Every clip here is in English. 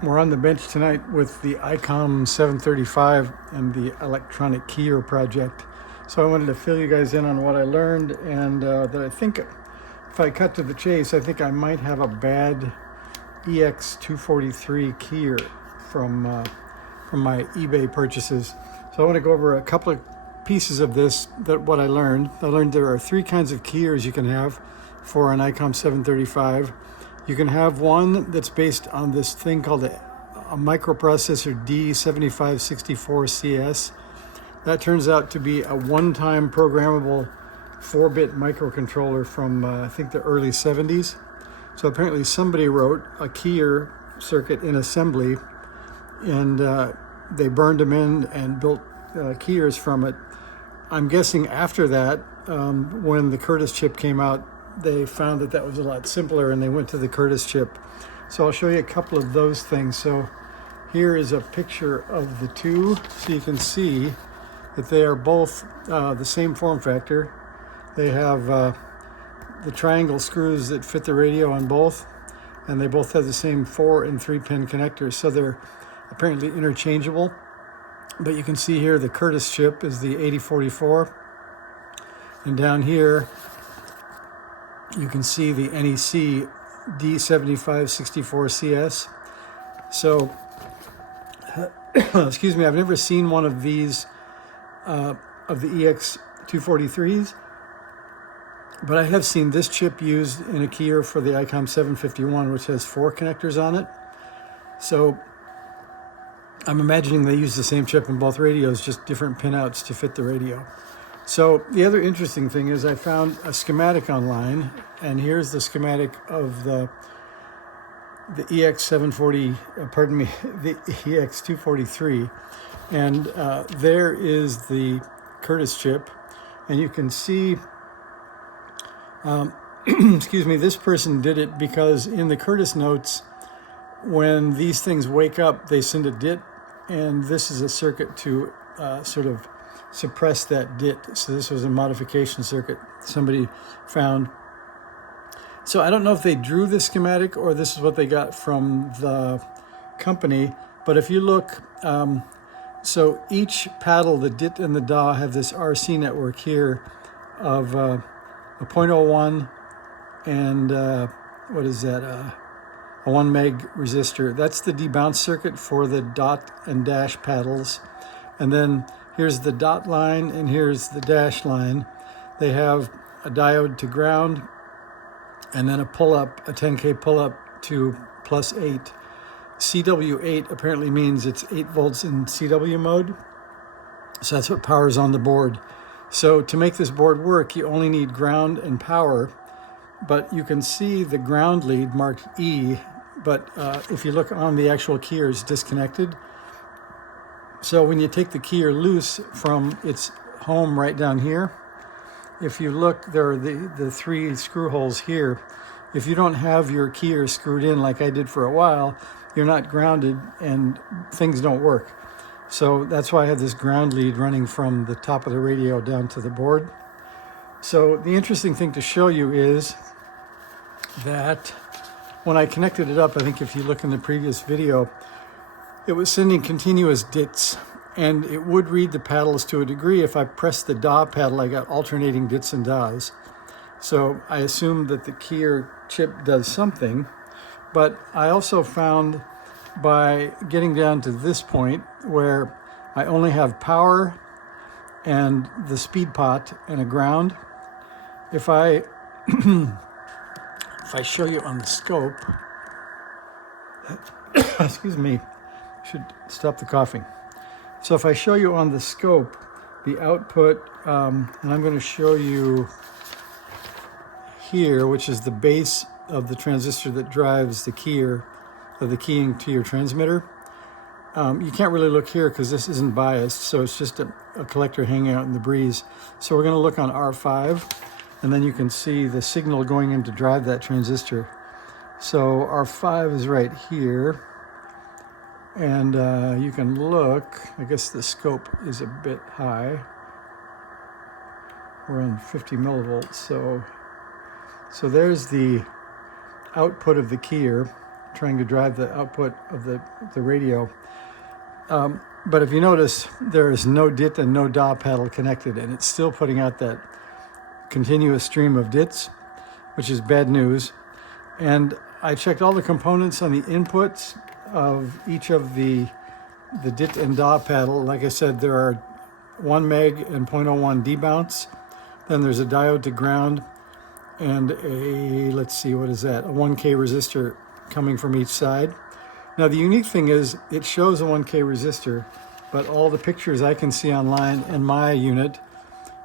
We're on the bench tonight with the ICOM 735 and the electronic keyer project. So I wanted to fill you guys in on what I learned, and that I think, if I cut to the chase, I think I might have a bad EX243 keyer from my eBay purchases. So I want to go over a couple of pieces of this, what I learned. I learned there are three kinds of keyers you can have for an ICOM 735. You can have one that's based on this thing called a microprocessor D7564CS. That turns out to be a one-time programmable 4-bit microcontroller from I think the early 70s. So apparently somebody wrote a keyer circuit in assembly, and they burned them in and built keyers from it. I'm guessing after that, when the Curtis chip came out, they found that was a lot simpler and they went to the Curtis chip. So I'll show you a couple of those things. So here is a picture of the two, so you can see that they are both the same form factor. They have the triangle screws that fit the radio on both, and they both have the same 4 and 3 pin connectors, so they're apparently interchangeable. But you can see here the Curtis chip is the 8044, and down here you can see the NEC D7564CS. So, excuse me, I've never seen one of these, of the EX243s, but I have seen this chip used in a keyer for the ICOM 751, which has 4 connectors on it. So I'm imagining they use the same chip in both radios, just different pinouts to fit the radio. So the other interesting thing is I found a schematic online, and here's the schematic of the EX740, the EX243, and there is the Curtis chip, and you can see, excuse me, this person did it because in the Curtis notes, when these things wake up, they send a dit, and this is a circuit to sort of suppress that dit. So this was a modification circuit somebody found. So I don't know if they drew this schematic or this is what they got from the company, but if you look, so each paddle, the dit and the DAW, have this RC network here of a 0.01 and what is that, a 1 meg resistor. That's the debounce circuit for the dot and dash paddles. And then here's the dot line and here's the dash line. They have a diode to ground and then a pull-up, a 10K pull-up to +8. CW8 apparently means it's 8 volts in CW mode. So that's what powers on the board. So to make this board work, you only need ground and power, but you can see the ground lead marked E, but if you look on the actual keyer, it's disconnected. So when you take the keyer loose from its home right down here, if you look, there are the 3 screw holes here. If you don't have your keyer screwed in like I did for a while, you're not grounded and things don't work. So that's why I have this ground lead running from the top of the radio down to the board. So the interesting thing to show you is that when I connected it up, I think if you look in the previous video, it was sending continuous dits, and it would read the paddles to a degree. If I pressed the DAW paddle, I got alternating dits and DAWs. So I assumed that the keyer chip does something, but I also found by getting down to this point where I only have power and the speed pot and a ground, if I if I show you on the scope, excuse me, should stop the coughing. So if I show you on the scope, the output, and I'm going to show you here, which is the base of the transistor that drives the keyer, of the keying to your transmitter. You can't really look here because this isn't biased, so it's just a collector hanging out in the breeze. So we're going to look on R5, and then you can see the signal going in to drive that transistor. So R5 is right here. And you can look, I guess the scope is a bit high. We're on 50 millivolts, so there's the output of the keyer trying to drive the output of the radio. But if you notice, there is no dit and no DA paddle connected, and it's still putting out that continuous stream of dits, which is bad news. And I checked all the components on the inputs of each of the dit and DA paddle. Like I said, there are 1 meg and 0.01 debounce. Then there's a diode to ground and a, let's see, what is that? A 1K resistor coming from each side. Now the unique thing is it shows a 1K resistor, but all the pictures I can see online in my unit,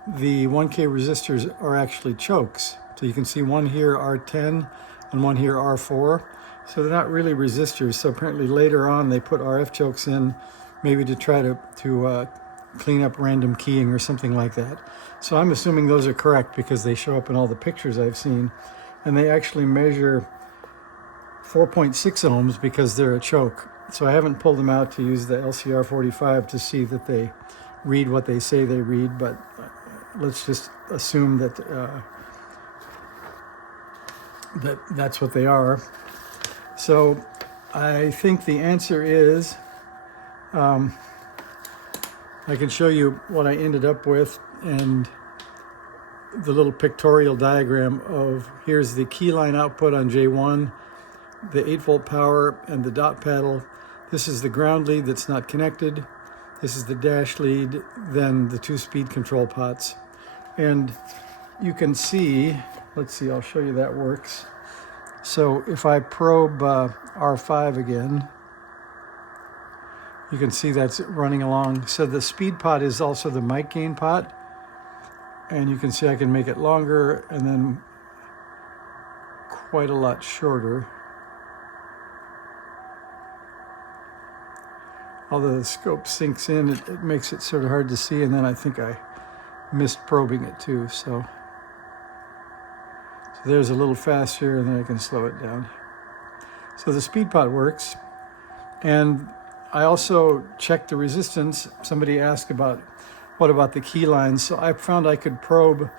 the 1K resistors are actually chokes. So you can see one here R10 and one here R4. So they're not really resistors. So apparently later on they put RF chokes in, maybe to try to clean up random keying or something like that. So I'm assuming those are correct because they show up in all the pictures I've seen. And they actually measure 4.6 ohms because they're a choke. So I haven't pulled them out to use the LCR45 to see that they read what they say they read, but let's just assume that that's what they are. So I think the answer is, I can show you what I ended up with and the little pictorial diagram of, here's the key line output on J1, the 8-volt power and the dot paddle. This is the ground lead that's not connected. This is the dash lead, then the 2 speed control pots. And you can see, let's see, I'll show you that works. So if I probe R5 again, you can see that's running along. So the speed pot is also the mic gain pot. And you can see I can make it longer and then quite a lot shorter. Although the scope sinks in, it makes it sort of hard to see, and then I think I missed probing it too. So there's a little faster, and then I can slow it down. So the speed pot works. And I also checked the resistance. Somebody asked about, what about the key lines? So I found I could probe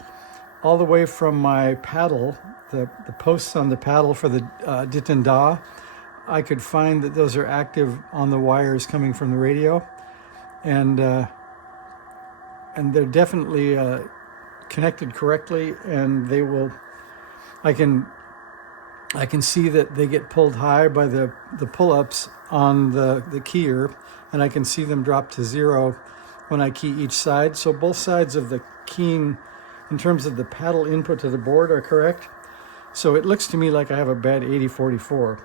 all the way from my paddle, the posts on the paddle for the dit and DA. I could find that those are active on the wires coming from the radio, and they're definitely connected correctly, and they will. I can see that they get pulled high by the pull-ups on the keyer, and I can see them drop to 0 when I key each side. So both sides of the keying, in terms of the paddle input to the board, are correct. So it looks to me like I have a bad 8044.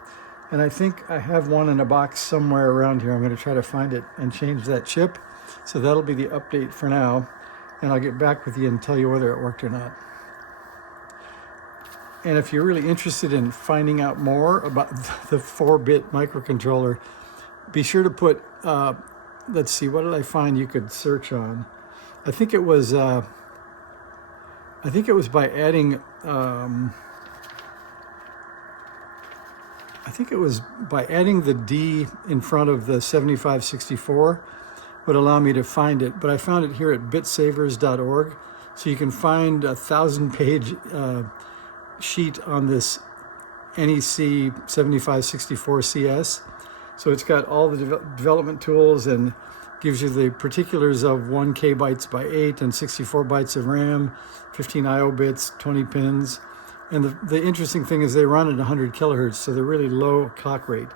And I think I have one in a box somewhere around here. I'm going to try to find it and change that chip. So that'll be the update for now. And I'll get back with you and tell you whether it worked or not. And if you're really interested in finding out more about the 4-bit microcontroller, be sure to put, let's see, what did I find you could search on? I think it was by adding, the D in front of the 7564 would allow me to find it. But I found it here at bitsavers.org. So you can find a 1,000-page sheet on this NEC 7564CS. So it's got all the development tools and gives you the particulars of 1K bytes by 8 and 64 bytes of RAM, 15 IO bits, 20 pins. And the interesting thing is they run at 100 kilohertz, so they're really low clock rate.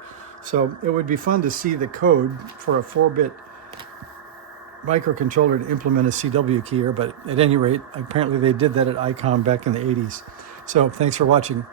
So it would be fun to see the code for a 4-bit microcontroller to implement a CW keyer, but at any rate, apparently they did that at ICOM back in the 80s. So thanks for watching.